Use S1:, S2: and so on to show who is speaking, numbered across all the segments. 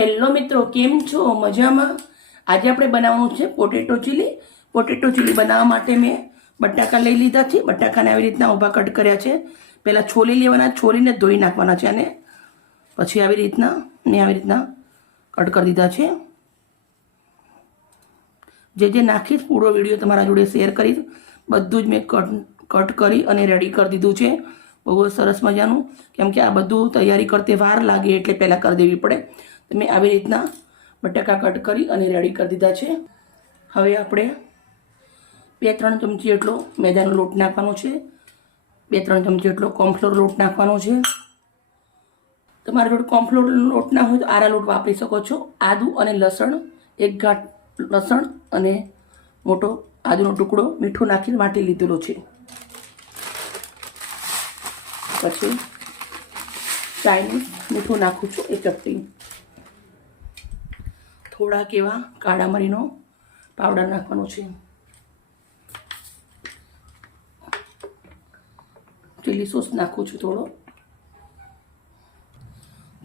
S1: Hello મિત્રો, કેમ છો? મજામાં? આજે આપણે બનાવવાનું છે પોટેટો ચીલી. પોટેટો ચીલી બનાવવા માટે મેં બટાકા લઈ લીધા છે. બટાકાને આવી રીતના ઊભા કટ કર્યા છે. પહેલાં છોલી લેવાના, છોલીને ધોઈ નાખવાના છે અને પછી આવી રીતના મેં આવી રીતના કટ કરી દીધા છે. જે જે નાખીશ, પૂરો વીડિયો તમારા જોડે શેર કરીશ. બધું જ મેં કટ કટ કરી અને રેડી કરી દીધું છે. બહુ સરસ મજાનું. કેમ કે આ બધું તૈયારી કરતે વાર લાગે એટલે પહેલાં કરી દેવી પડે. મેં આવી રીતના બટાકા કટ કરી અને રેડી કરી દીધા છે. હવે આપણે બે ત્રણ ચમચી એટલો મેદાનો લોટ નાખવાનો છે. બે ત્રણ ચમચી એટલો કોર્નફ્લોર લોટ નાખવાનો છે. તમારા જોડે કોર્નફ્લોર લોટ ના હોય તો આરા લોટ વાપરી શકો છો. આદુ અને લસણ, એક ગાંઠ લસણ અને મોટો આદુનો ટુકડો મીઠું નાખીને વાટી લીધેલો છે. પછી ચાઇનીઝ મીઠું નાખું છું એક ચપટી. થોડાક એવા કાળા મરીનો પાવડર નાખવાનો છે. ચીલી સોસ નાખું છું થોડો.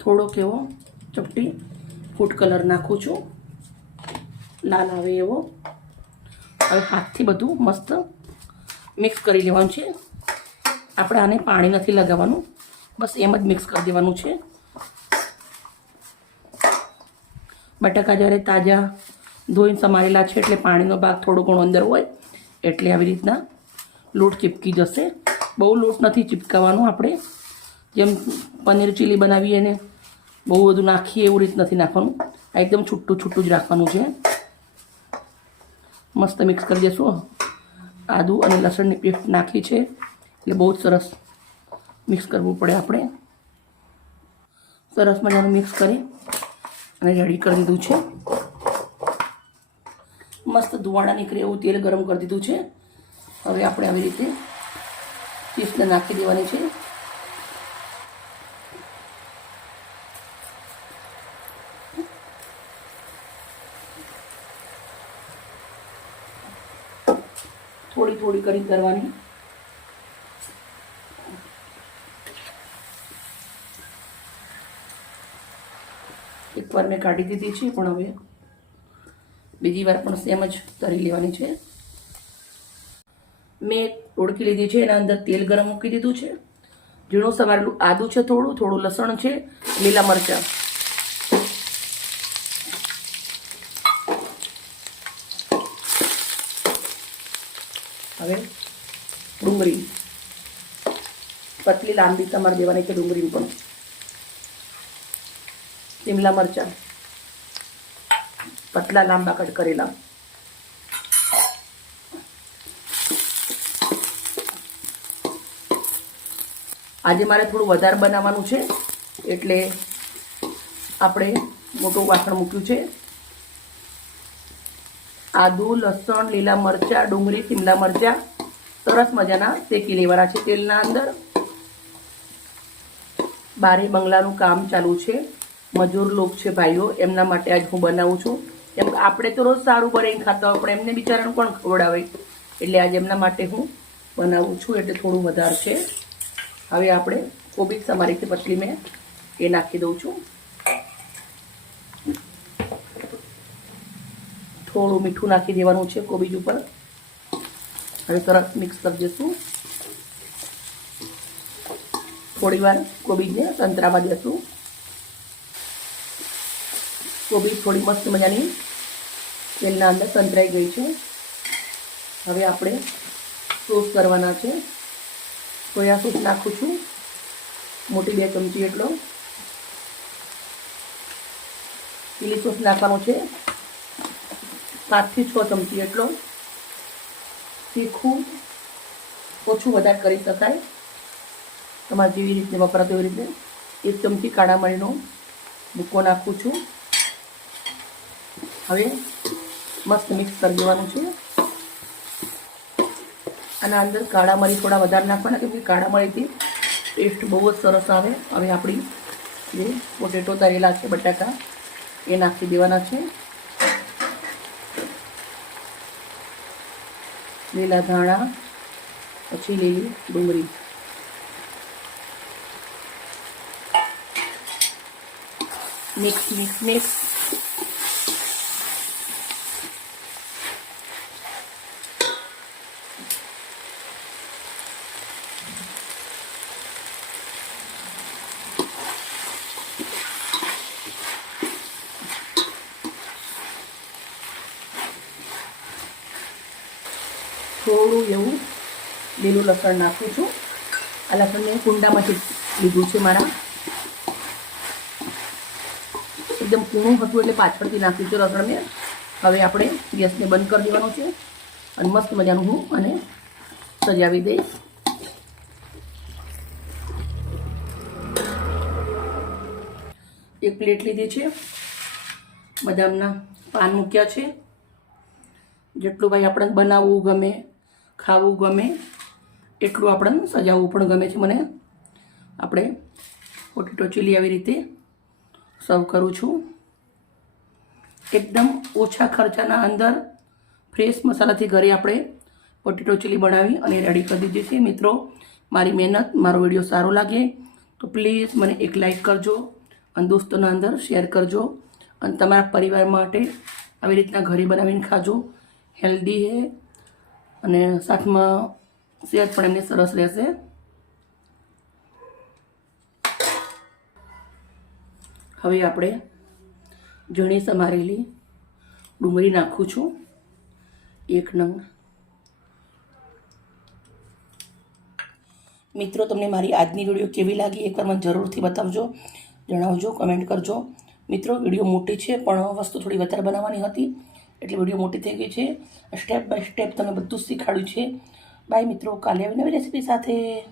S1: થોડોક એવો ચપટી ફૂડ કલર નાખું છું. લાલ આવે એવો. હવે હાથથી બધું મસ્ત મિક્સ કરી લેવાનું છે. આપણે આને પાણી નથી લગાવવાનું. બસ એમ જ મિક્સ કરી દેવાનું છે. બટાકા જ્યારે તાજા ધોઈને સમારેલા છે એટલે પાણીનો ભાગ થોડો ઘણો અંદર હોય, એટલે આવી રીતના લોટ ચીપકી જશે. બહુ લોટ નથી ચીપકાવાનો આપણે. જેમ પનીર ચીલી બનાવીએ ને બહુ બધું નાખીએ એવું રીત નથી નાખવાનું. આ એકદમ છૂટું છૂટું જ રાખવાનું છે. મસ્ત મિક્સ કરી દઈશું આદું અને લસણની પેસ્ટ નાખી છે, એટલે બહુ જ સરસ મિક્સ કરવું પડે આપણે. સરસ મજાનું મિક્સ કરી અને રેડી કરી દીધું છે. મસ્ત ધુવાડા નીકળે એવું તેલ ગરમ કરી દીધું છે. હવે આપણે આવી રીતે ચીપ્સને નાખી દેવાની છે. થોડી થોડી કરી કરવાની એકવાર મેં કાઢી દીધી છે, પણ હવે બીજી વાર પણ સેમ જ તરી લેવાની છે. મેં ઓળખી લીધી છે, એના અંદર તેલ ગરમ મૂકી દીધું છે. ઝીણું સવારેલું આદું છે થોડું થોડું લસણ છે, લીલા મરચાં. હવે ડુંગળી. પતલી લાંબી તમારે દેવાની છે ડુંગળી પણ. શિમલા મરચાં. પતલા લાંબા કટ કરેલા આજે મારે થોડું વધારે બનાવવાનું છે, એટલે આપણે મોટું વાસણ મૂક્યું છે. આદુ, લસણ, લીલા મરચાં, ડુંગળી, શિમલા મરચાં, સરસ મજાના શેકી લેવાના છે તેલના અંદર. બારે બંગલાનું કામ ચાલુ છે. મજૂર લોક છે ભાઈઓ, એમના માટે આજ હું બનાવું છું. કેમ કે આપણે તો રોજ સારું બનાવીને ખાતા હોય, પણ એમને બિચારાને કોણ ખવડાવે? એટલે આજે એમના માટે હું બનાવું છું, એટલે થોડું વધારે છે. હવે આપણે કોબીજ તમારી રીતે પતલી મેં એ નાખી દઉં છું. થોડું મીઠું નાખી દેવાનું છે કોબીજ ઉપર. હવે તરત મિક્સ કરી દઈશું થોડી વાર કોબીજને સંતરાવા દેશું. કોબીજ થોડી મસ્ત મજાની તેલના અંદર સંતરાઈ ગઈ છે. હવે આપણે સોસ કરવાના છે. સોયા સોસ નાખું છું. મોટી બે ચમચી એટલો. ચીલી સોસ નાખવાનો છે. પાંચથી છ ચમચી એટલો. તીખું ઓછું વધારે કરી શકાય. તમારે જેવી રીતે વપરાતો એવી રીતે. એક ચમચી કાળા મરીનો ભૂકો નાખું છું. હવે મસ્ત મિક્સ કરી દેવાનું છે. આના અંદર કાળા મરી થોડા વધારે નાખવાના કેમ કાળા મરીથી ટેસ્ટ બહુ જ સરસ આવે. હવે આપણી જે પોટેટો તરેલા છે બટાકા, એ નાખી દેવાના છે. લીલા ધાણા, પછી લીલી ડુંગળી. મિક્સ મિક્સ મિક્સ થોડું એવું, લીલું લસણ નાખું છું. આ લસણ મેં કુંડામાંથી લીધું છે મારા. એકદમ કૂણું હતું એટલે પાછળથી નાખ્યું છે લસણ મેં. હવે આપણે ગેસને બંધ કરી દેવાનો છે અને મસ્ત મજાનું હું અને સજાવી દઈશ. એક પ્લેટ લીધી છે. બદામના પાન મૂક્યા છે. જેટલું ભાઈ આપણે બનાવવું ગમે ખાવું ગમે, એટલું આપણને સજાવવું પણ ગમે છે. મને આપણે પોટેટો ચીલી આવી રીતે સર્વ કરું છું. એકદમ ઓછા ખર્ચાના અંદર ફ્રેશ મસાલાથી ઘરે આપણે પોટેટો ચીલી બનાવી અને રેડી કરી દીધી છે. મિત્રો, મારી મહેનત, મારો વીડિયો સારો લાગે તો પ્લીઝ મને એક લાઈક કરજો અને દોસ્તોના અંદર શેર કરજો અને તમારા પરિવાર માટે આવી રીતના ઘરે બનાવીને ખાજો. હેલ્ધી હે અને સાથમાં સેહત પણ એમની સરસ રહેશે. હવે આપણે ઝીણી સમારેલી ડુંગળી નાખું છું. એક નંગ. મિત્રો, તમને મારી આજની વીડિયો કેવી લાગી, એકવાર મને જરૂરથી બતાવજો. જણાવજો કમેન્ટ કરજો. મિત્રો, વીડિયો મોટી છે, પણ વસ્તુ થોડી વધારે બનાવવાની હતી. એટલે વીડિયો મોટી થઈ ગઈ છે. સ્ટેપ બાય સ્ટેપ તમે બધું જ શીખવાડ્યું છે. બાય મિત્રો, કાલે આવી રેસીપી સાથે.